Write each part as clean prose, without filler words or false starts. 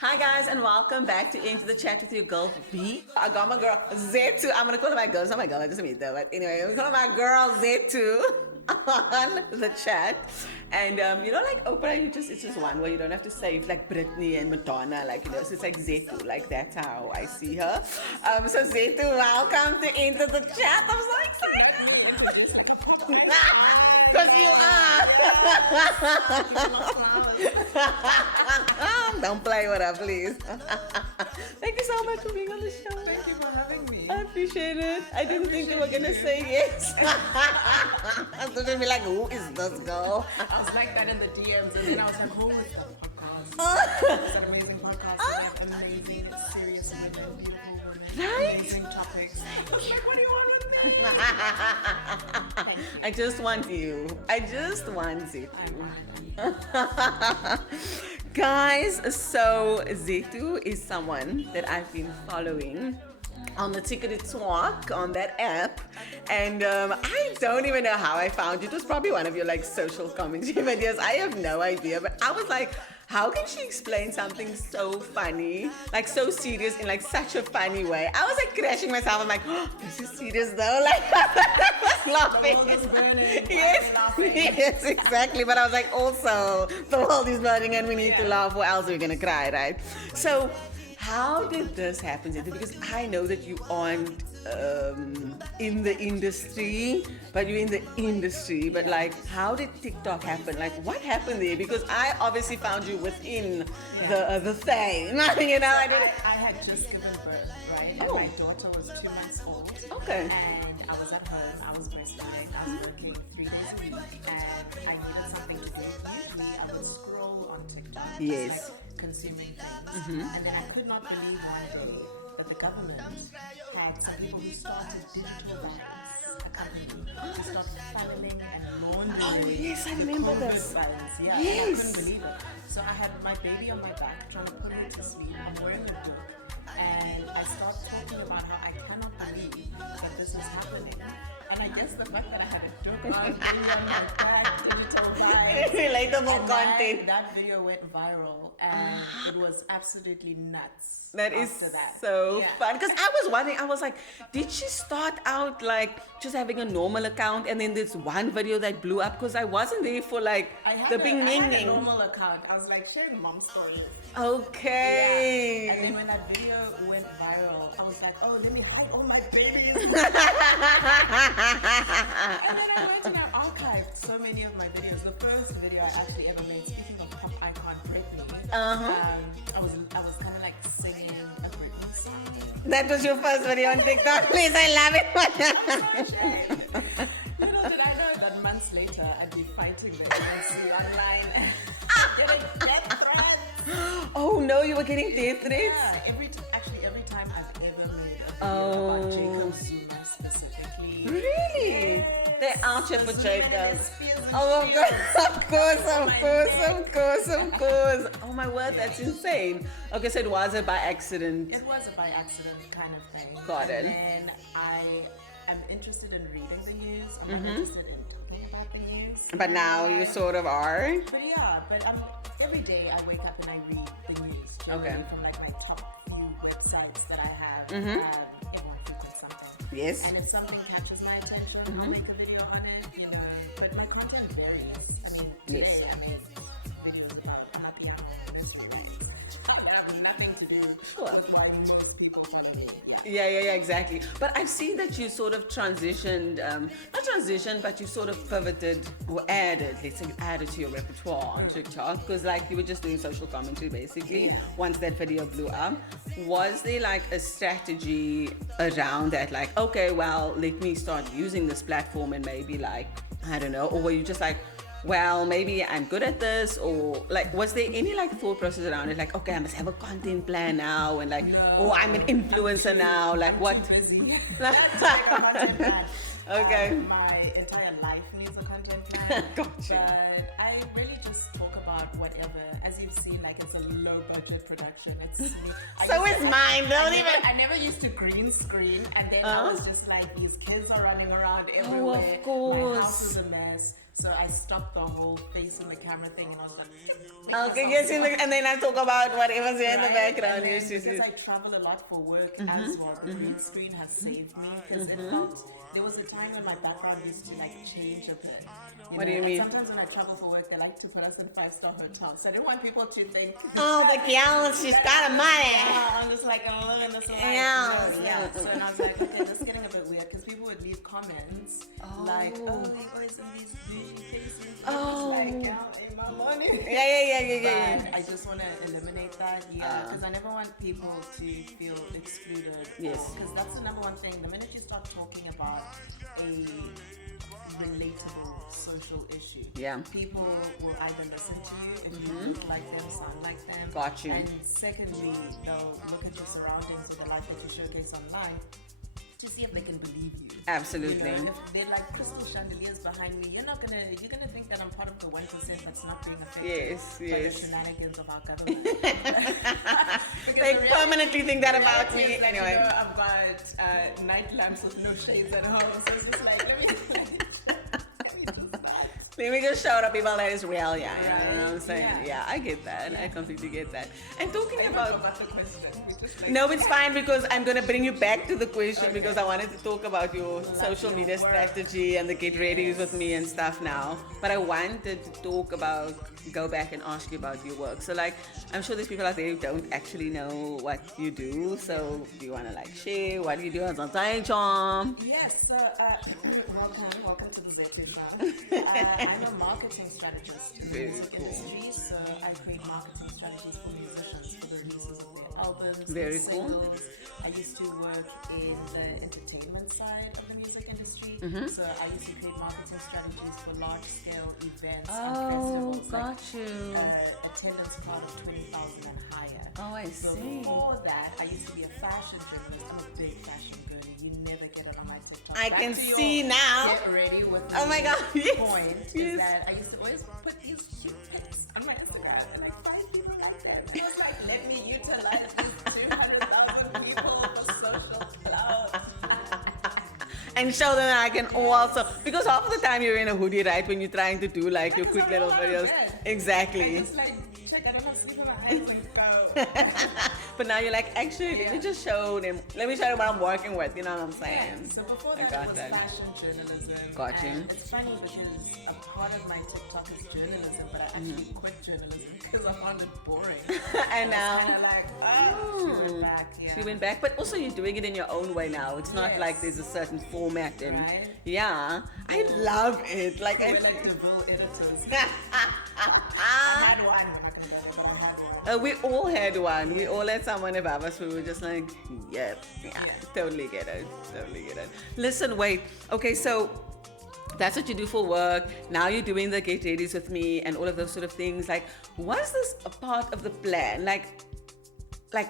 Hi guys, and welcome back to Into the Chat with your girl B. I got my girl Zethu. I'm gonna call her my girl. It's not my girl. I just meet her. But anyway, I'm gonna call her my girl Zethu on the chat. And like Oprah, it's just one where you don't have to say it like Britney and Madonna, so it's like Zethu. Like that's how I see her. So Zethu, welcome to Into the Chat. I'm so excited. Because you are. Don't play with her, please. Thank you so much for being on the show. Thank you for having me. I appreciate it. I didn't think you were going to say yes. I was going to be like, who is this girl? I was like that in the DMs, and then I was like, who is the podcast? It's an amazing podcast. We have amazing, serious women, beautiful women, Right? amazing topics. I was like, what do you want? I just want you. I just want you. Guys, so Zethu is someone that I've been following on the Tik Toker on that app, and I don't even know how I found you. It was probably one of your social commentary videos. I have no idea, but I was like, how can she explain something so funny, so serious in such a funny way? I was crashing myself. I'm like, oh, this is serious though. I was laughing. The world is burning. Yes, exactly. But I was like, also, the world is burning and we need to laugh, or else we're gonna cry, right? So, how did this happen, Zethu? Because I know that you aren't in the industry, but you're in the industry. But how did TikTok happen? What happened there? Because I obviously found you within the thing. I didn't. I had just given birth, right? And my daughter was 2 months old. Okay. And I was at home. I was breastfeeding. I was working 3 days a week, and I needed something to do. Usually, I would scroll on TikTok. Yes. Consuming things. And then I could not believe one day that the government had some people who started digital banks, a company, to start funneling and laundering. Oh yes, I the remember COVID this. funds. Yeah, Yes. and I couldn't believe it. So I had my baby on my back, trying to put him to sleep. I'm wearing a book, and I start talking about how I cannot believe that this is happening. And I guess the fact that I had a dope on my back, digital vibes, Relatable and content. That video went viral, and it was absolutely nuts. That is after that. so Yeah. fun. Because I was wondering, I was like, did she start out just having a normal account and then this one video that blew up? Because I wasn't there for I had the a bing ning I had a ning. normal account. I was sharing mom stories. Okay. Yeah. And then when that video went viral, I was like, oh, let me hide all my babies. And then I went and I archived so many of my videos. The first video I actually ever made, speaking of pop icon Britney, I was kind of singing a Britney song. That was your first video on TikTok. Please, I love it. Little did I know that months later I'd be fighting the ANC online and getting death threats. Oh no, you were getting death threats? Yeah, every time I've ever made a video about Jacob Zuma specifically. Really? Yes. They're out here for The Jacob. Spears and Oh, of course. Oh my word, that's insane. Okay, so it wasn't by accident. It was a by accident kind of thing. Got it. And I am interested in reading the news. I'm not interested in talking about the news. But now you sort of are. But every day I wake up and I read the news. Okay. From my top few websites that I have. Everyone frequents something. Yes. And if something catches my attention, I'll make a video on it, But my content varies. Today, Yes. I made videos about happy anniversary, right? That have nothing to do with why most people follow me. Yeah, exactly. But I've seen that you sort of transitioned, not transitioned, but you sort of pivoted or added, let's say you added to your repertoire on TikTok, because you were just doing social commentary basically once that video blew up. Was there a strategy around that? Okay, well, let me start using this platform and maybe I don't know, or were you just well, maybe I'm good at this, or was there any thought process around it? Okay, I must have a content plan now, and No. I'm an influencer now. What? Too busy. That's a content plan. Okay. My entire life needs a content plan. Gotcha. But I really just talk about whatever. As you've seen, it's a low budget production. It's So is mine. I never used to green screen, and then I was just these kids are running around everywhere. of course. My house is a mess. So I stopped the whole face in the camera thing, and I was like, Okay, yes, and then I talk about whatever's here in the right? background. And then Yes, yes, because yes. I travel a lot for work as well, the green screen has saved me because it felt there was a time when my background used to like change a bit. What do you And mean? sometimes when I travel for work, they like to put us in 5-star hotels. So I didn't want people to think. Oh, the girl, she's got a money. Yeah, I'm just like, oh, look at this. Yeah. Yeah. So and I was like, okay, this is getting a bit weird because people would leave comments like, oh, you guys in these bougie places. Oh. Like, yeah, ain't my money. Yeah. But I just want to eliminate that, because I never want people to feel excluded. Yes. Because that's the number one thing. The minute you start talking about a relatable social issue, people will either listen to you if you look like them, sound like them. Got you. And secondly, they'll look at your surroundings or the life that you showcase online to see if they can believe you. Absolutely. You know, if they're like crystal chandeliers behind me, you're gonna think that I'm part of the 1% that's not being affected by the shenanigans of our government. They permanently think that about me. Like, Anyway. you know, I've got night lamps with no shades at home, so it's just like, let me Let me just show the people that is real, yeah. You Right. know what I'm saying? Yeah, I get that. I completely get that. And talking about the question. We just like, no, it's fine because I'm going to bring you back to the question because I wanted to talk about your social media strategy and the get readies with me and stuff now. But I wanted to go back and ask you about your work. So like, I'm sure there's people out there who don't actually know what you do. So do you want to like share what you do as a time charm? Yes, so welcome to the Zethu show. I'm a marketing strategist in the music industry, so I create marketing strategies for musicians for the releases of their albums, Very their cool. singles. I used to work in the entertainment side of the music industry, so I used to create marketing strategies for large-scale events and festivals. Got you. Attendance part of 20,000 and higher. Oh, I So see. before that, I used to be a fashion journalist. I'm a big fashion girly. You never get it on my TikTok. I Back can to your see now. Get ready with Oh my God, yes, point yes. is that I used to always put these cute pics on my Instagram and like 5 people liked it. And I was like, let me utilize these 200,000 people for social clout. And show them that I can also, because half of the time you're in a hoodie, right? When you're trying to do like your quick little videos. Exactly. It's like, check, I don't have sleep in my eyes and go. But now you're like, actually, let me just show them. Let me show them what I'm working with. You know what I'm Yeah, saying? so before that, got it was that. fashion journalism. Got you. And it's funny because a part of my TikTok is journalism, but I actually quit journalism because I found it boring. And now Kind of like, she went back, she went back, but also you're doing it in your own way now. It's not Yes. like there's a certain format in. Right. Yeah, I love it. Like We're I, like DeVille editors. I had one. I'm not gonna get it, but I had one. we all had one. We all had someone above us who were just like, yep, yeah, totally get it, totally get it. Listen, wait. Okay, so that's what you do for work. Now you're doing the get readies with me and all of those sort of things. Like, was this a part of the plan? Like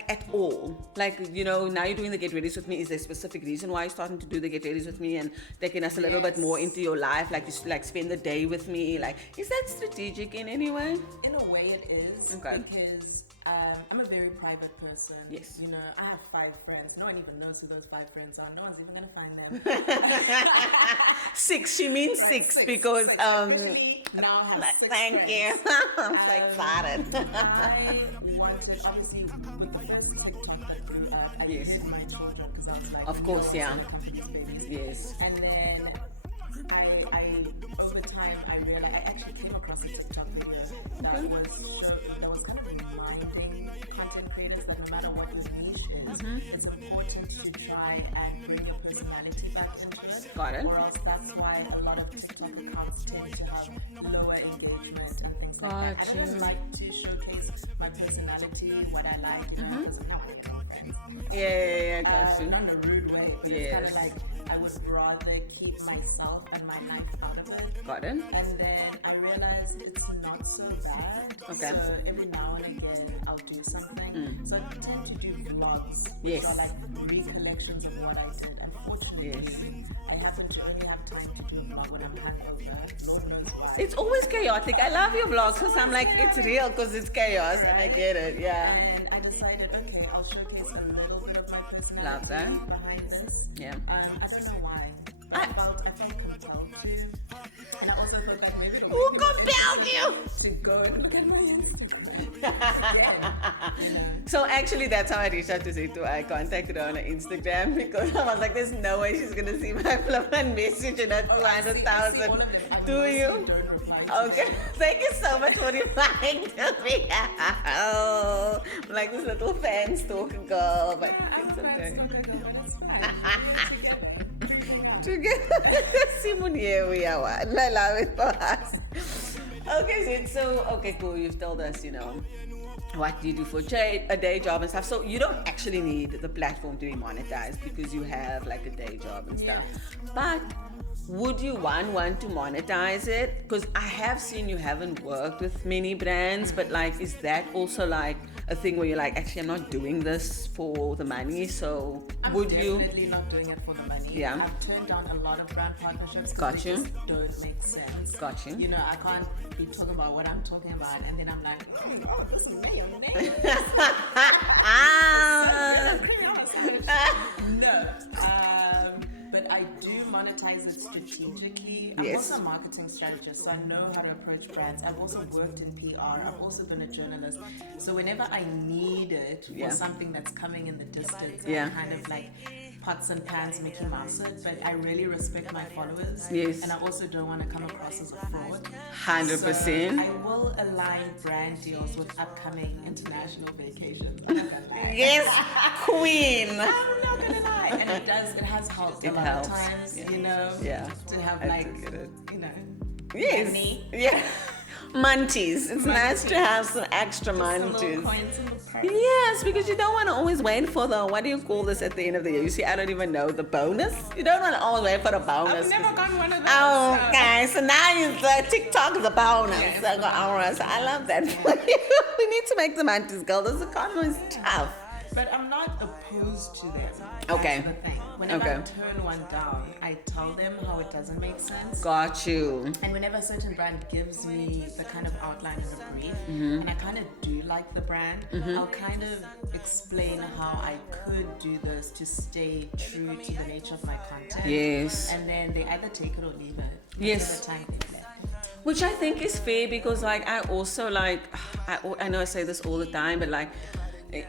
at all? Like, you know, now you're doing the get readies with me. Is there a specific reason why you're starting to do the get readies with me and taking us a little bit more into your life? Like, you like spend the day with me. Like, is that strategic in any way? In a way, it is. Okay. Because I'm a very private person. Yes. You know, I have 5 friends. No one even knows who those 5 friends are. No one's even gonna find them. 6. She means Right, 6 because Officially now have like, 6 thank friends. you. I'm so excited. I wanted, obviously, with the first TikTok that grew up, I Yes. hid my children because I was like, Of course, no yeah. one's gonna come for these babies. Yes. And then I over time I realized I actually came across a TikTok video that was kind of reminding content creators that no matter what your niche is, it's important to try and bring your personality back into it. Got it. Or else that's why a lot of TikTok accounts tend to have lower engagement and things like that. I don't like to showcase my personality, what I like, you know, because I'm not with my friends. Yeah, got you. Not in a rude way, but Yes. it's kind of like I would rather keep myself and my life out of it. Got it. And then I realized it's not so bad. Okay. So every now and again I'll do something. So I tend to do vlogs, which Yes. are like recollections of what I did. Unfortunately, I happen to only have time to do a vlog when I'm hangover. Lord knows why. It's always chaotic. I love your vlogs because I'm like, it's real because it's chaos and I get it. Yeah. And I decided, okay, I'll showcase a little bit of my personality Love that. behind this. Yeah. I don't know why, I felt compelled to. And I also felt like maybe Who compelled you? to go and look at my Instagram. So actually, that's how I reached out to Zethu. I contacted her on Instagram because I was like, "There's no way she's gonna see my flippant message and her 200,000." Do you? Okay. Thank you so much for replying to me. Oh, I'm like this little fan stalker girl, but it's okay. Simon, here we are. I love it for us. Okay, so okay, cool. You've told us, what do you do for a day job and stuff. So you don't actually need the platform to be monetized because you have like a day job and stuff. But would you want to monetize it? Because I have seen you haven't worked with many brands, but like, is that also like a thing where you're like, actually, I'm not doing this for the money, so would you? I'm definitely not doing it for the money. Yeah. I've turned down a lot of brand partnerships Got because they you. just don't make sense. Got you. I can't be talking about what I'm talking about and then I'm like, oh, this is mayonnaise. No. But I do monetize it strategically. I'm Yes. also a marketing strategist, so I know how to approach brands. I've also worked in PR. I've also been a journalist. So whenever I need it for something that's coming in the distance, Yeah. I kind of like pots and pans Mickey Mouse it. But I really respect my followers. Yes. And I also don't want to come across as a fraud. 100%. So I will align brand deals with upcoming international vacations. I'm not gonna lie. Yes, queen. I'm not gonna lie. And it has helped It a lot helps. of times, Yeah. to have I like, do get it. Yes. Money. Yeah. Munties. It's nice to have some extra munties. Coins in the purse. Yes, because you don't want to always wait for the, what do you call this at the end of the year? You see, I don't even know, the bonus? You don't want to always wait for the bonus. I've never gotten one of those. Oh, okay. So now you TikTok the bonus. Yes. I love that for you. We need to make the munties, girl. This economy is tough. But I'm not opposed to them. That's Okay. the thing. Whenever Okay. I turn one down, I tell them how it doesn't make sense. Got you. And whenever a certain brand gives me the kind of outline and the brief, and I kind of do like the brand, I'll kind of explain how I could do this to stay true to the nature of my content. Yes. And then they either take it or leave it. Yes. Most of the time they left. Which I think is fair because like I also like, I know I say this all the time, but like,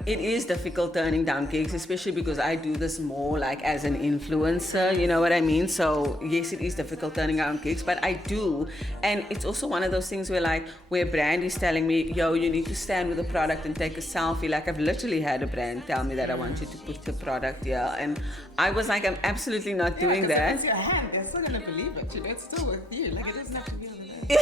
it is difficult turning down gigs, especially because I do this more like as an influencer, you know what I mean? So yes, it is difficult turning down gigs, but I do. And it's also one of those things where a brand is telling me, yo, you need to stand with the product and take a selfie. Like I've literally had a brand tell me that I want you to put the product here. And I was like, I'm absolutely not doing that. It's your hand. They're still gonna believe it. It's still with you. Like it doesn't have to be on the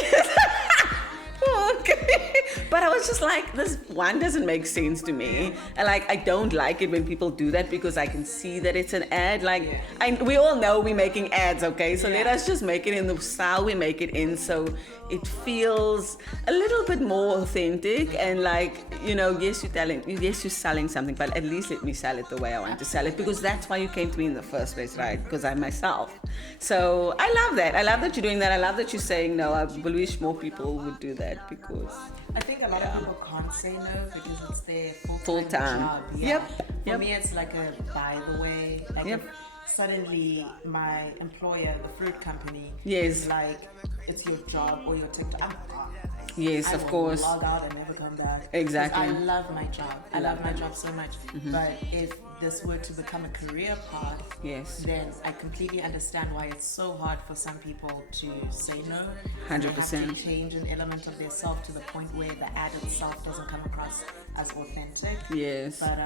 Okay. But I was just like, this one doesn't make sense to me. And like, I don't like it when people do that because I can see that it's an ad. Like, we all know we're making ads, okay? So let us just make it in the style we make it in so it feels a little bit more authentic and like, yes, you're selling something, but at least let me sell it the way I want to sell it because that's why you came to me in the first place, right? Because I'm myself. So I love that. I love that you're doing that. I love that you're saying no. I wish more people would do that because I think a lot of people can't say no because it's their full-time Full-time. job. Yeah. Yep. For me, it's like a by the way. Like if suddenly my employer, the fruit company, Yes. is like, it's your job or your TikTok. I'm gone. Yes, I of will course. log out and never come back. Exactly. 'Cause I love my job. I love my job so much. But if this were to become a career path, Yes. then I completely understand why it's so hard for some people to say no. 100%. They have to change an element of their self to the point where the ad itself doesn't come across as authentic. Yes. But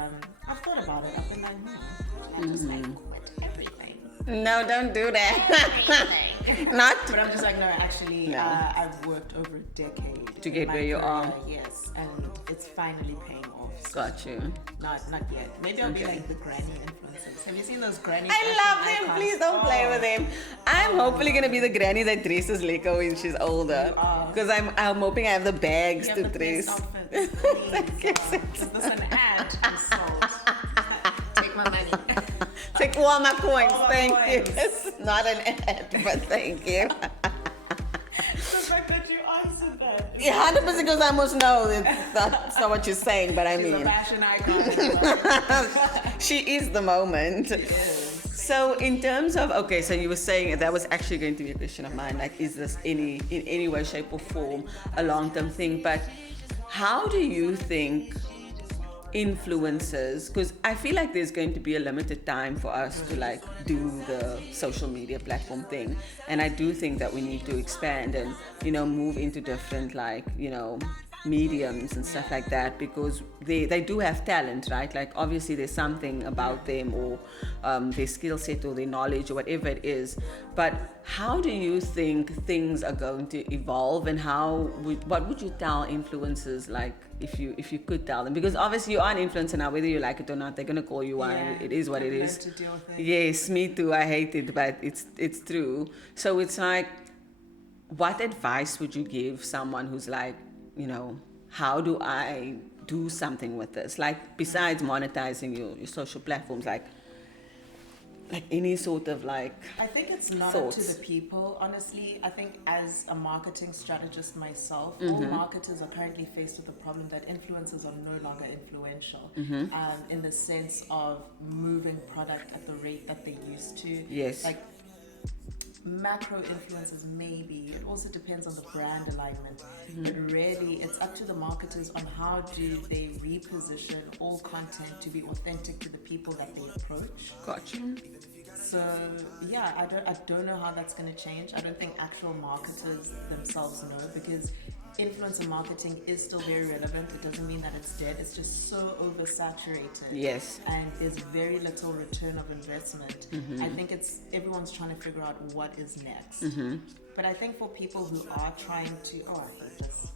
I've thought about it. I've been like, I just like quit everything. No, don't do that. Not But I'm just like, no, actually, No. I've worked over a decade To get in my where you career, are. Yes, and it's finally paying off. So got you. not yet. Maybe I'll be Okay. like the granny influencers. Have you seen those granny? I fashion love them. icons? Please don't play with them. I'm hopefully gonna be the granny that dresses Leko when she's older. Because I'm hoping I have the bags You to have the dress. best outfits. Please, is this an ad? I'm sold. Take my money. Take all my coins. All my Thank you. coins. It's not an ad, but thank you. The fact that you answered that. Yeah, 100% because I must know that's not what you're saying, but I She's a mean, fashion icon. she is the moment. Yes. So in terms of, okay, so you were saying that was actually going to be a question of mine, like, is this in any way, shape or form a long-term thing? But how do you think influencers, because I feel like there's going to be a limited time for us to like do the social media platform thing, and I do think that we need to expand and, you know, move into different, like, you know, mediums and stuff like that, because they do have talent, right? Like obviously there's something about them, or their skill set or their knowledge or whatever it is. But how do you think things are going to evolve, and what would you tell influencers, like if you could tell them? Because obviously you are an influencer now, whether you like it or not, they're gonna call you one. It is what it is. To deal with it. Yes, me too. I hate it, but it's true. So it's like, what advice would you give someone who's like, you know, how do I do something with this? Like, besides monetizing your social platforms, like any sort of like I think it's not up to the people, honestly. I think as a marketing strategist myself, all marketers are currently faced with the problem that influencers are no longer influential, in the sense of moving product at the rate that they used to. Yes. Like, macro influencers maybe, it also depends on the brand alignment, but really it's up to the marketers on how do they reposition all content to be authentic to the people that they approach. Gotcha. So yeah, I don't know how that's going to change. I don't think actual marketers themselves know, because influencer marketing is still very relevant. It doesn't mean that it's dead. It's just so oversaturated. Yes. And there's very little return of investment. I think everyone's trying to figure out what is next. But I think for people who are trying to, I hate this.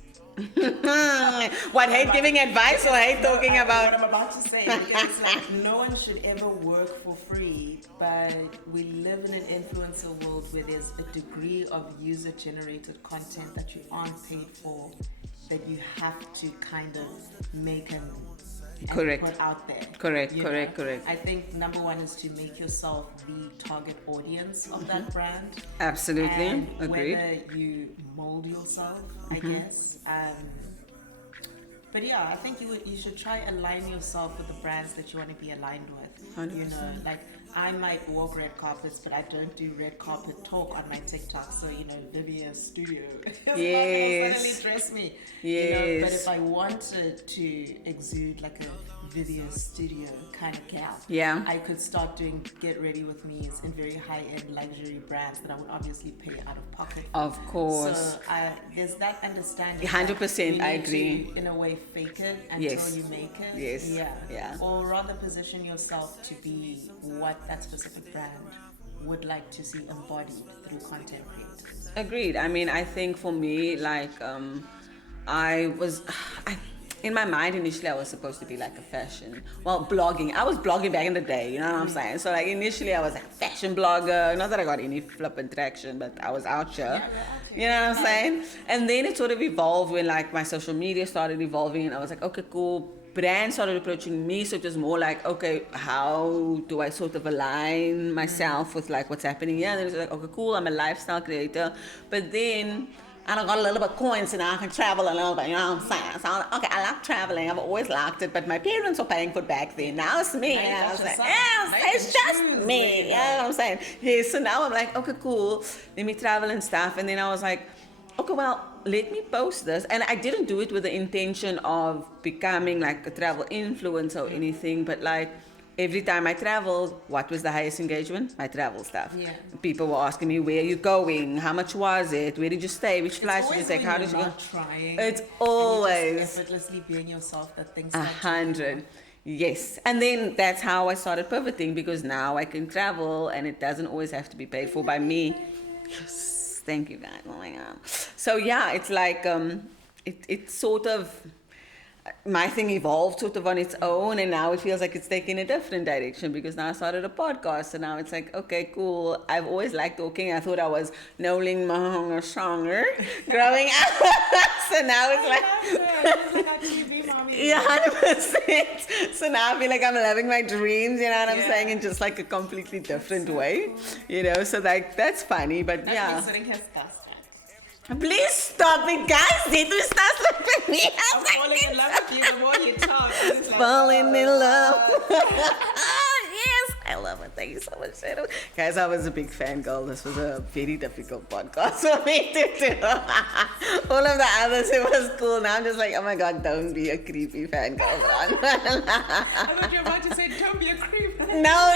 What, hate giving advice or hate talking about? What I'm about to say, because it's like no one should ever work for free, but we live in an influencer world where there's a degree of user-generated content that you aren't paid for, that you have to kind of make and Correct. put out there. Correct. I think number one is to make yourself the target audience of that brand. Absolutely. And Agreed. whether you mold yourself, I guess. But yeah, I think you should try align yourself with the brands that you want to be aligned with. 100%. You know, like I might walk red carpets, but I don't do red carpet talk on my TikTok. So, you know, Vivia's studio is not gonna suddenly dress me. Yes. You know, but if I wanted to exude like a Video studio kind of gal, I could start doing get ready with me's in very high-end luxury brands that I would obviously pay out of pocket. Of course. So there's that understanding. 100%, I agree. To, in a way, fake it until you make it. Yes. Yeah. Or rather position yourself to be what that specific brand would like to see embodied through content creators. Agreed. I mean, I think for me, like, in my mind, initially, I was supposed to be like a fashion, blogging. I was blogging back in the day, you know what I'm saying? So, like, initially, I was a fashion blogger. Not that I got any flippant traction, but I was out here. You know what I'm saying? And then it sort of evolved when, like, my social media started evolving, and I was like, okay, cool. Brands started approaching me, so it was more like, okay, how do I sort of align myself with, like, what's happening here? And then it's like, okay, cool, I'm a lifestyle creator. But then I got a little bit of coins, and I can travel a little bit, you know what I'm saying? So, okay, I like traveling. I've always liked it, but my parents were paying for it back then. Now it's me. And I was like, it's just me. You know what I'm saying? Yeah, so now I'm like, okay, cool. Let me travel and stuff. And then I was like, okay, well, let me post this. And I didn't do it with the intention of becoming like a travel influencer or anything, but like, every time I traveled, what was the highest engagement? My travel stuff. Yeah. People were asking me, where are you going? How much was it? Where did you stay? Which flights did you take? How did you go? Trying. It's always effortlessly being yourself that things 100. Yes. And then that's how I started pivoting, because now I can travel and it doesn't always have to be paid for by me. Yes. Thank you, guys. Oh my God. So yeah, it's like it's sort of, my thing evolved sort of on its own, and now it feels like it's taking a different direction, because now I started a podcast, and now it's like, okay, cool. I've always liked talking. I thought I was Noling Mahonga Songer growing up. So now it's like, yeah, 100%. So now I feel like I'm living my dreams, you know what I'm saying, in just like a completely different way, you know. So like that's funny, but yeah. Please stop it, guys. Zethu starts looking at me. I'm falling in love with you the more you talk. Falling in love. Yes. I love it. Thank you so much, Zethu. Guys, I was a big fangirl. This was a very difficult podcast for me to do. All of the others, it was cool. Now I'm just like, oh my God, don't be a creepy fangirl, Bran. I thought you were about to say, don't be a creep. No.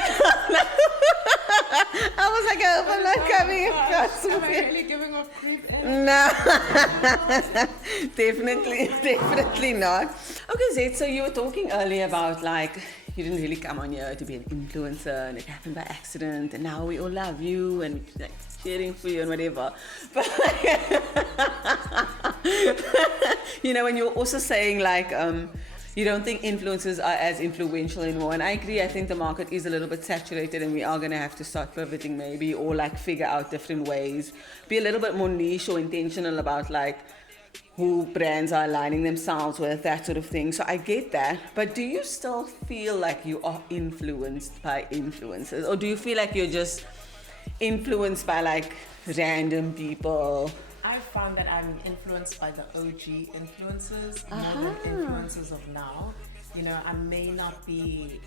I was like, I hope I'm not coming across Am I with you. really giving off creep? No, definitely not. Okay, Zed, so you were talking earlier about like you didn't really come on here to be an influencer and it happened by accident and now we all love you and we're like cheering for you and whatever. But you know, and you're also saying like you don't think influencers are as influential anymore. And I agree, I think the market is a little bit saturated and we are going to have to start pivoting maybe or like figure out different ways. Be a little bit more niche or intentional about like who brands are aligning themselves with, that sort of thing. So I get that. But do you still feel like you are influenced by influencers? Or do you feel like you're just influenced by like random people? I found that I'm influenced by the OG influencers more than influencers of now. You know, I may not be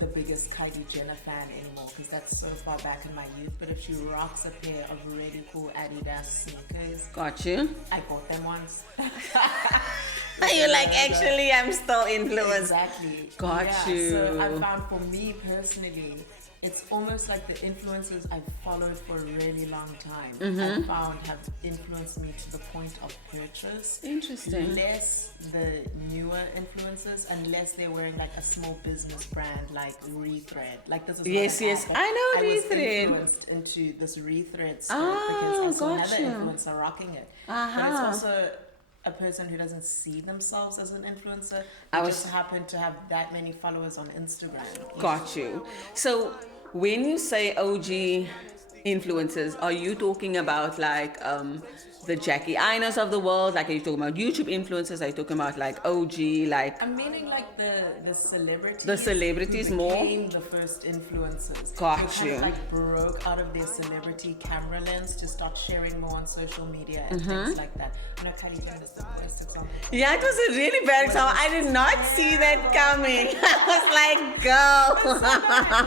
the biggest Kylie Jenner fan anymore because that's so far back in my youth, but if she rocks a pair of really cool Adidas sneakers, Got you. I bought them once. You're like, actually, I'm still influenced. Exactly. Got yeah, you. So I found for me personally, it's almost like the influencers I've followed for a really long time, I found have influenced me to the point of purchase. Interesting. Less the newer influencers, unless they're wearing like a small business brand like Rethread. Like this is Yes, what yes. I I know was Rethread. influenced into this Rethread store because I saw got another you. influencer rocking it. But it's also a person who doesn't see themselves as an influencer. They just happen to have that many followers on Instagram. Got you. So when you say OG influencers, are you talking about like the Jackie Inas of the world? Like, are you talking about YouTube influencers? Are you talking about like OG, like I'm meaning like the celebrities. The celebrities who more? became the first influencers. Got who kind you. of like broke out of their celebrity camera lens to start sharing more on social media and things like that. I know Kylie Jenner is the worst example. Yeah, it was a really bad example. I did not see that coming. I was like, go. It's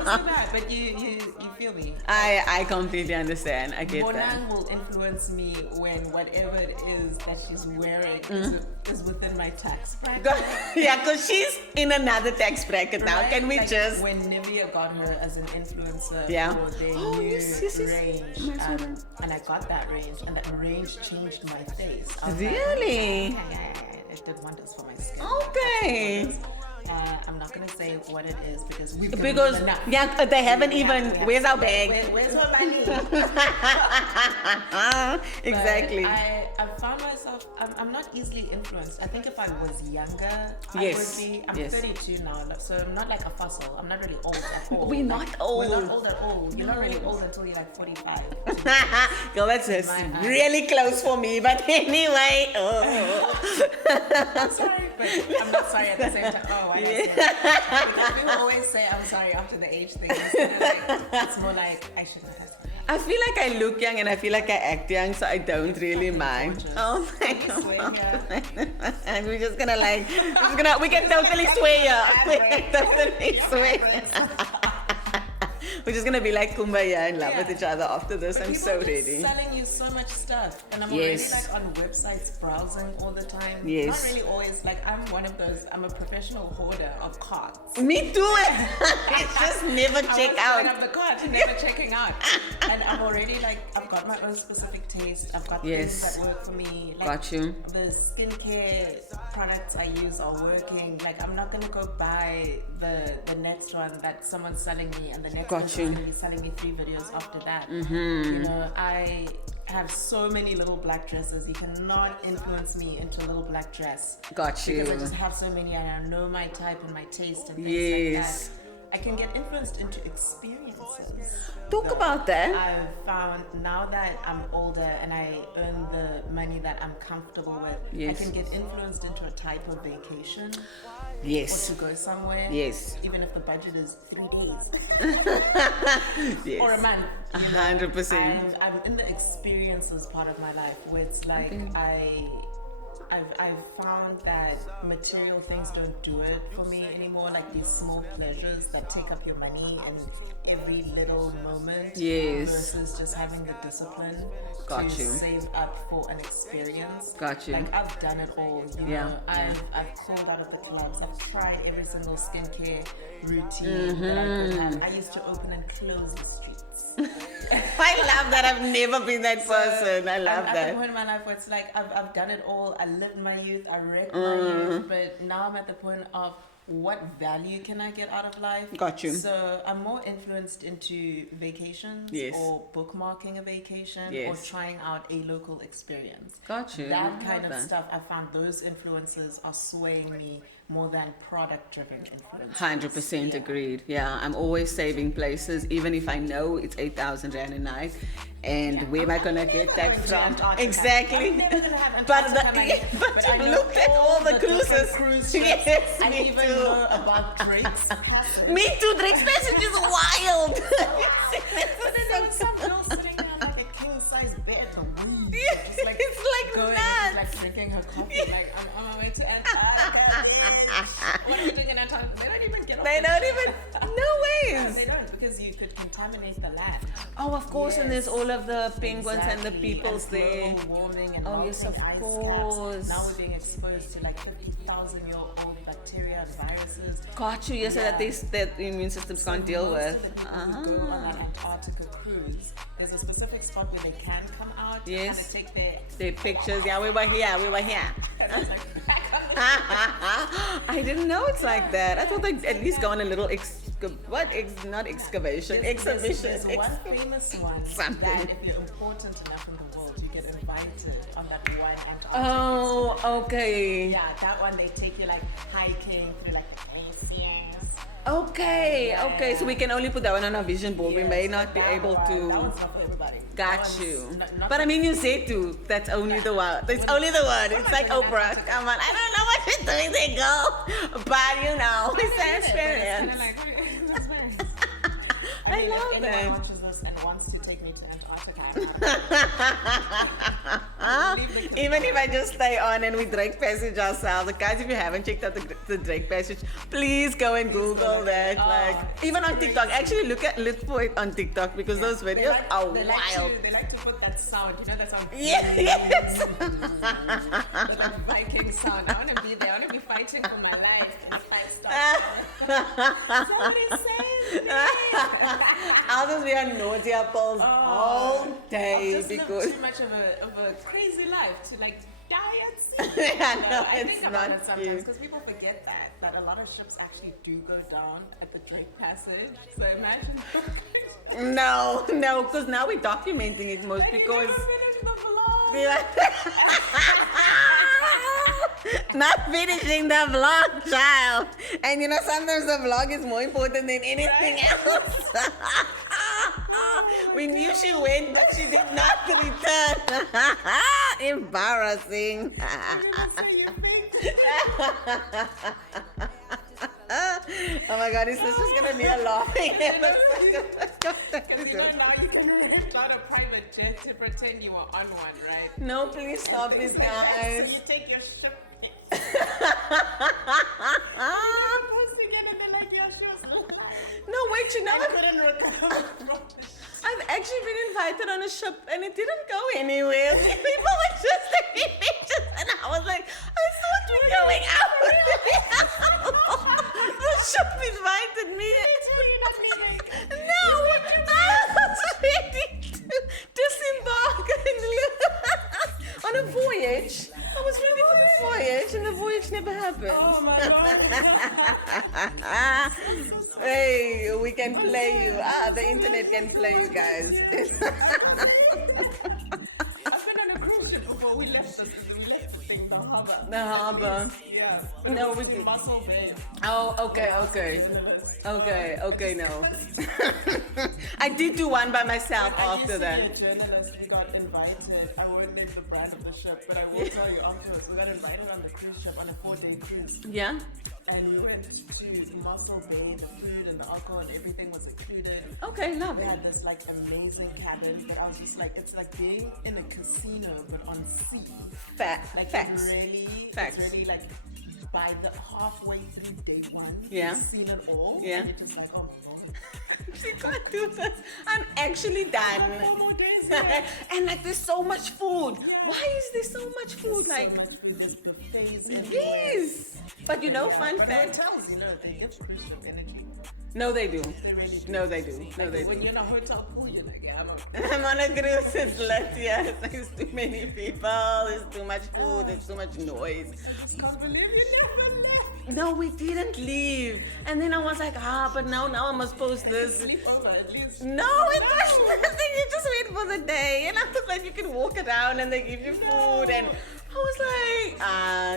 so bad, but you feel me. I completely understand. I get that. Bonang will influence me when whatever it is that she's wearing is within my tax bracket. Yeah, because she's in another tax bracket now. Right? Can we Like just... when Nivea got her as an influencer Yeah. for their Oh, new yes. range, and I got that range, and that range changed my face. I was Really? Like, yeah, it did wonders for my skin. Okay. I'm not gonna say what it is because we've given Because, them enough. yeah, they haven't even... Yeah. Where's our bag? Where's my money? Exactly. But I found myself, I'm not easily influenced. I think if I was younger, Yes, I would be. I'm yes. 32 now, so I'm not like a fossil. I'm not really old at all. We're not old. We're not old at all. You're not really old until you're like 45. Girl, that's just My eyes. really close for me. But anyway, I'm sorry, but I'm not sorry at the same time. Oh, I because people always say I'm sorry after the age thing. It's more like I shouldn't have said that. I feel like I look young and I feel like I act young, so I don't really mind. gorgeous. Oh my Can we swear God. And we're just gonna like, we can totally swear here. We can totally swear. We're just gonna be like kumbaya in love with each other after this. But I'm people so are just ready. selling you so much stuff, and I'm Yes. already like on websites browsing all the time. Yes. Not really always. Like I'm one of those. I'm a professional hoarder of carts. Me too. It's just never check I out. of the cart, never checking out. And I'm already like, I've got my own specific taste. I've got Yes. things that work for me. Like Got you. the skincare products I use are working. Like I'm not gonna go buy the next one that someone's selling me, and the next Got one's you. gonna be selling me 3 videos after that. You know, I have so many little black dresses. You cannot influence me into a little black dress. Got you. Because I just have so many, and I know my type and my taste and things Yes. like that. I can get influenced into experiences. Talk though. about that. I've found now that I'm older and I earn the money that I'm comfortable with, Yes. I can get influenced into a type of vacation or Yes. to go somewhere. Yes. Even if the budget is 3 days Yes. or a month. you know. 100%. I'm in the experiences part of my life where it's like I I've found that material things don't do it for me anymore. Like these small pleasures that take up your money and every little moment. Yes. Versus just having the discipline Got to you. save up for an experience. Got you. Like I've done it all. You Yeah, know, yeah. I've called out of the clubs. I've tried every single skincare routine that I could have. I used to open and close the streets. I love that. I've never been that person. I love I'm at the that. point in my life where it's like I've done it all. I lived my youth. I wrecked my youth. But now I'm at the point of what value can I get out of life? Got you. So I'm more influenced into vacations Yes. or bookmarking a vacation or Yes. trying out a local experience. Got you. I That love kind of that. stuff, I found those influences are swaying me more than product-driven influences. 100% agreed. Yeah, I'm always saving places, even if I know it's 8,000 Rand a night. And Yeah. where am I I'm gonna never get that going to from? Antarctica. Exactly. I'm never gonna have But Antarctica money, but I you know looked at all the different cruises. cruise ships. Yes, I me even too. know about Drake's passage. Me too. Drake's passage is wild. But then there was some girl sitting there on like a king-size bed, the wind. Just like It's like going, nuts. like drinking her coffee, like I'm on my way to Antarctica, bitch. What are we doing in Antarctica? They don't even get off They the don't ship. even. No ways. They don't, because you could contaminate the land. Oh, of course, and there's Yes. all of the penguins and the Exactly. peoples and there. global warming and Oh, melting yes, of ice course. caps. Now we're being exposed to like 50,000-year-old bacteria and viruses. Got you. Yes, so that Yeah. that the immune systems can't deal Most with. of the people who go on that Antarctica cruise, there's a specific spot where they can come out Yes. and take their The pictures. Yeah, we were here. We were here. it's like back on the I didn't know it's like that. I thought they'd at least go on a little not excavation, exhibition. There's one famous one Something. that if you're important enough in the world, you get invited on that one Antarctica. Oh, okay. Yeah, that one they take you like hiking through like the glaciers. Okay, okay. So we can only put that one on our vision board. We may Yes, not be that able one- That to. one's not for everybody. That Got one's you. not But I mean, you say too. That's only the one. That's only the one. It's like Oprah. Come on. I don't know what you're doing there, girl. But you know, it's an experience. I mean, love if that. anyone watches this and wants to take me to Antarctica, Even if I just stay on and we Drake Passage ourselves, like, guys, if you haven't checked out the Drake Passage, please go and Google that. Like, even on TikTok, actually look for it on TikTok because those videos are wild. They like to put that sound, you know that sound? Yes. That Viking sound. I want to be there. I want to be fighting for my life. It's 5 stars. Somebody save me. I'll just be on naughty apples all day I've just because. lived too much of a crazy life to like die at sea. Yeah, no, I it's think about not it sometimes cute. because people forget that a lot of ships actually do go down at the Drake Passage. So imagine. No, because now we're documenting it most because. Yeah. Not finishing the vlog, child. And you know, sometimes the vlog is more important than anything else. We knew she went, but she did not return. Embarrassing. Oh my god, is this just gonna be a laughing episode? Because you know now you can rent out a private jet to pretend you were on one, right? No, please stop this, So guys. you take your ship. You're supposed to get it, they're like, your shoes alive. No, wait, you know I what? couldn't recover from the ship. I've actually been invited on a ship and it didn't go anywhere. People were just taking pictures and I was like, I thought we're going out. The ship invited me. No, I was ready to disembark on a voyage. I was ready for the voyage and the voyage never happened. Oh my god. Hey, we can play you. The internet can play you guys. I've been on a cruise ship before. We left the thing, the harbor. The harbor. Yeah. No, we did. did. Muscle Bay. Oh, okay. It was Okay, no. I did do one by myself I after used to that. be a journalist. We got invited. I won't name the brand of the ship, but I will tell you afterwards. We got invited on the cruise ship on a 4-day cruise. Yeah? And we went to Mossel Bay. The food and the alcohol and everything was included. Okay, We lovely. had this like amazing cabin, but I was just like, it's like being in a casino but on sea. Like Facts. it's really like by the halfway through day one, Yeah. you've seen it all. Yeah. And you're just like, oh my god. She can't do this. I'm actually done. 4 more days. Yeah. And like there's so much food. Why is there so much food? Like So much food, there's buffets everywhere. yes. But you know, fun But fact. hotels, they give cruise ship energy. No, they do. They really do. No, they do. No, they When do. you're in a hotel pool, you're like, yeah, I'm on a cruise, it's lit, yes. There's too many people, there's too much food, there's too much noise. I can't believe you never left. No, we didn't leave. And then I was like, but now I must post this. Sleep over at least. No, it was nothing. You just wait for the day. And I was like, you can walk around and they give you food. And I was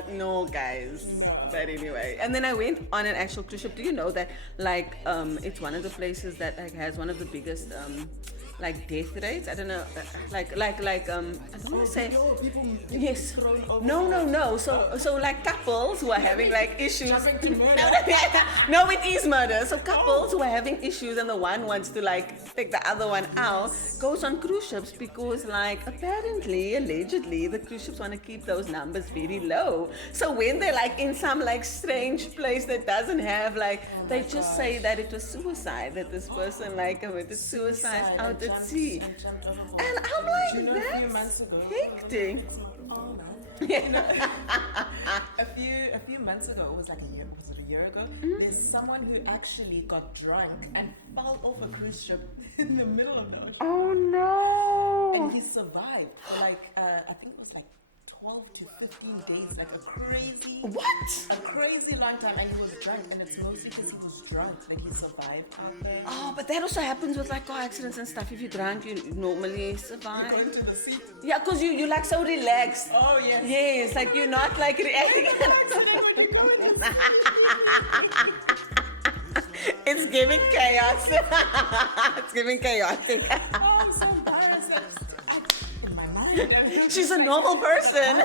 like, no, guys. No. But anyway. And then I went on an actual cruise ship. Do you know that, like, it's one of the places that, like, has one of the biggest, like, death rates? I don't know. I don't want to say. People Yes. thrown over. No. So like couples who are having like issues. Jumping to murder. No, it is murder. So couples who are having issues and the one wants to like take the other one out goes on cruise ships because like apparently, allegedly, the cruise ships want to keep those numbers very low. So when they're like in some like strange place that doesn't have like, they just say that it was suicide, that this person like committed suicide out at sea. And jumped overboard. And I'm like, You know, a few months that's ago. hectic. Oh no. You know, a few months ago, it was like a year. Was it a year ago? There's someone who actually got drunk and fell off a cruise ship in the middle of the ocean, Oh no! and he survived for like I think it was like 12 to 15 days, like a crazy long time, and he was drunk, and it's mostly because he was drunk that he survived out there. Oh, but that also happens with like car accidents and stuff. If you're drunk, you normally survive. Going to the sea. Yeah, because you like so relaxed. Oh yes. Yes, like you're not like reacting. It's giving chaos. It's giving chaotic. Oh, I'm so embarrassed. In my mind. She's a normal person.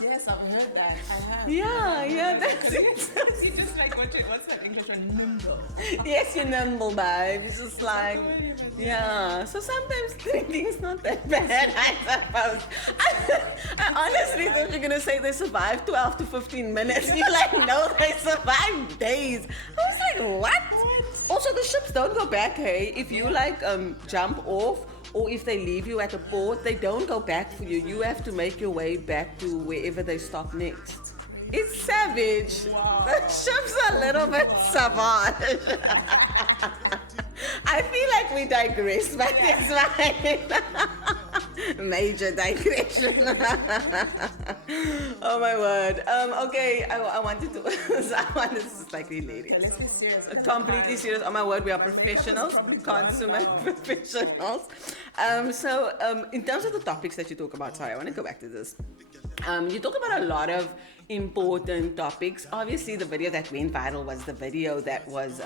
Yes, I've heard that. I have. Yeah, that's it. You just like what's that English one? Nimble. Yes, you're nimble, babe. It's just like, yeah. So sometimes drinking's not that bad, I suppose. I honestly thought you're gonna say they survived 12 to 15 minutes. You're like, no, they survived days. I was like, what? Also, the ships don't go back, hey. If you like jump off, or if they leave you at a port, they don't go back for you. You have to make your way back to wherever they stop next. It's savage. Wow. The ship's a little bit savage. I feel like we digress, but it's fine. Major digression. Oh my word. Okay, I wanted to. I wanted to just like relate Okay, it. let's be serious. Completely serious. Oh my word, we are professionals, consummate professionals. In terms of the topics that you talk about, sorry, I want to go back to this. You talk about a lot of important topics. Obviously, the video that went viral was the video that was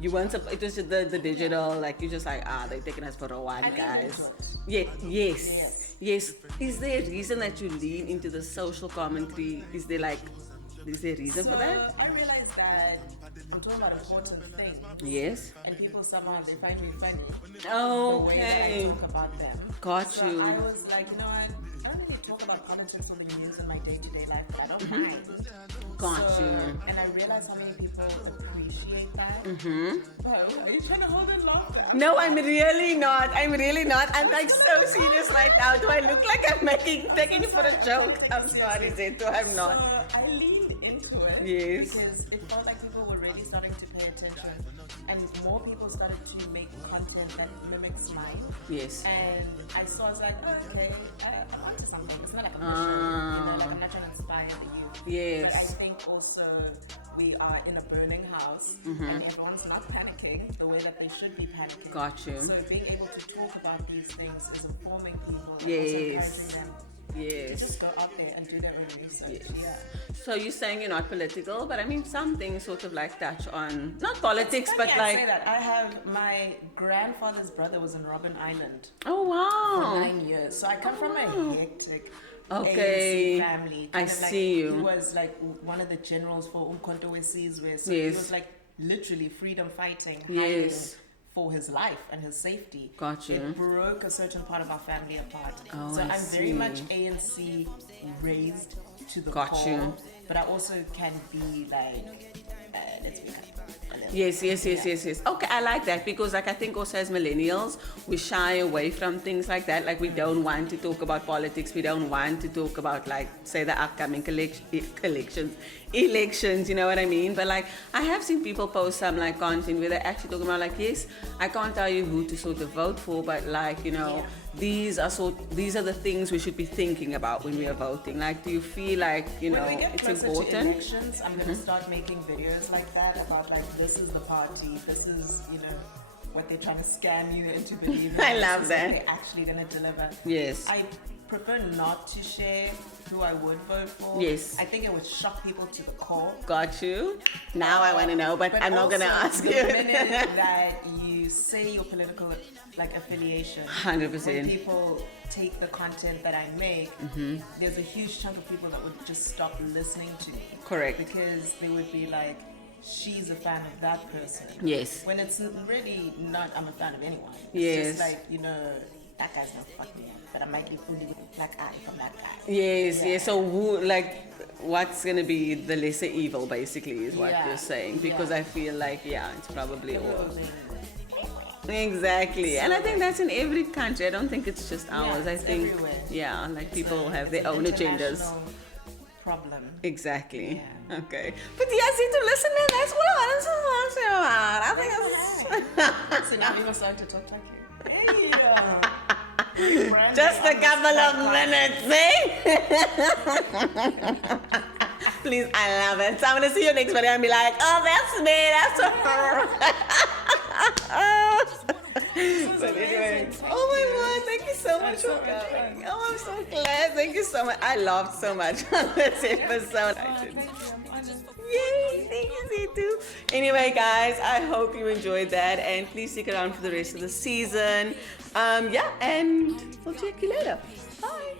you weren't. It was the digital. Like you just like they're taking us for a while, guys. Yeah. Yes. Is there a reason that you lean into the social commentary? Is there a reason for that? I realized that I'm talking about important things. Yes. And people somehow they find me funny. Okay. The way that I talk about them. Got So you. I was like, you know what? I don't really talk about politics or the news in my day-to-day life, but I don't mind. Got you. And I realized how many people appreciate that. Oh, are you trying to hold and laugh at? No, I'm really not. I'm like so serious right now. Do I look like I'm taking it for a joke? I'm sorry, Zethu, I'm not. So I leaned into it. Yes. Because it felt like people were really starting to pay attention. And more people started to make content that mimics mine. Yes. And I saw, I was like, oh, okay, I'm onto something. It's not like I'm pushing, like I'm not trying to inspire the youth. Yes. But I think also we are in a burning house and everyone's not panicking the way that they should be panicking. Got you. So being able to talk about these things is informing people and Yes. also encouraging them Yes. Just go out there and do their own research. Yes. Yeah. So you're saying you're not political, but I mean some things sort of like touch on not politics, but I like say that I have my grandfather's brother was in Robben Island oh for wow. 9 years, so I come from a hectic Okay. ANC family. I Kind of like, see you. He was like one of the generals for Umkhonto weSizwe, so Yes. he was like literally freedom fighting, Yes. hiding for his life and his safety. Got you. It broke a certain part of our family apart. Oh, so I I'm very see. much ANC raised to the Got core, you. but I also can be like, let's be kind. Yes. Okay, I like that because like I think also as millennials, we shy away from things like that. Like we don't want to talk about politics. We don't want to talk about like say the upcoming elections, you know what I mean? But like I have seen people post some like content where they're actually talking about like, yes, I can't tell you who to sort of vote for, but like, you know, Yeah. these are the things we should be thinking about when we are voting. Like, do you feel like, you know, When we get it's closer to important? elections, I'm going to start making videos like that about like this is the party, this is, you know, what they're trying to scam you into believing. I this love is that. What they're actually going to deliver. Yes. I prefer not to share who I would vote for. Yes. I think it would shock people to the core. Got you. Now I want to know, but I'm not going to also, ask the you. minute that you say your political like affiliation, 100%. when people take the content that I make, Mm-hmm. there's a huge chunk of people that would just stop listening to me. Correct. Because they would be like, she's a fan of that person. Yes. When it's really not, I'm a fan of anyone. It's Yes. just like, you know, that guy's not fucking me up, but I might give only with a black eye from that guy. Yes, Yeah. yes. So, what's going to be the lesser evil, basically, is what Yeah. you're saying? Because Yeah. I feel like, yeah, it's probably all. Clothing. Exactly. And I think that's in every country. I don't think it's just ours. I it's think, everywhere. yeah, like people have It's their an own agendas. international problem. Exactly. Yeah. Okay. But yeah, see, to listen, man, that's what I wanted to talk to you about. I think it's. So now we must start to talk like you. Hey, Brandy Just a on the couple of spotlight. minutes, eh? Please, I love it. So I'm gonna see you next video and be like, oh, that's me, that's her. But anyway, oh my god, thank you so much for coming. Oh, I'm so glad. Thank you so much. I laughed so much on this episode. Thank you. I'm honored. Yay, thank you, Zethu. Anyway, guys, I hope you enjoyed that, and please stick around for the rest of the season. Yeah, and we'll check you later. Bye.